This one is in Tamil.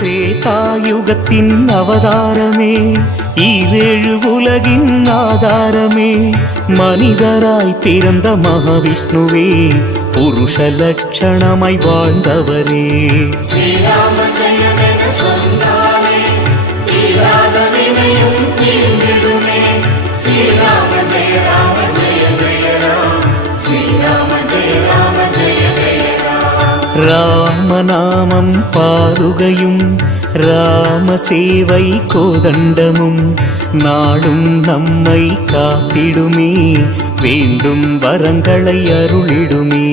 திரேதாயுகத்தின் அவதாரமே, ஈரேழு உலகின் ஆதாரமே, மனிதராய் பிறந்த மகாவிஷ்ணுவே, புருஷ லட்சணமாய் வாழ்ந்தவரே. ஸ்ரீராம ஜெயமென சொன்னாலே தீராத வினையும் தீர்ந்திடுமே. ஸ்ரீராம ஜெய ராம ஜெய ஜெய ராம், ஸ்ரீராம ஜெய ராம ஜெய ஜெய ராம். ராமநாமம் பாதுகையும் ராம சேவை கோதண்டமும் நாடும் நம்மை காத்திடுமே, வேண்டும் வரங்களை அருளிடுமே.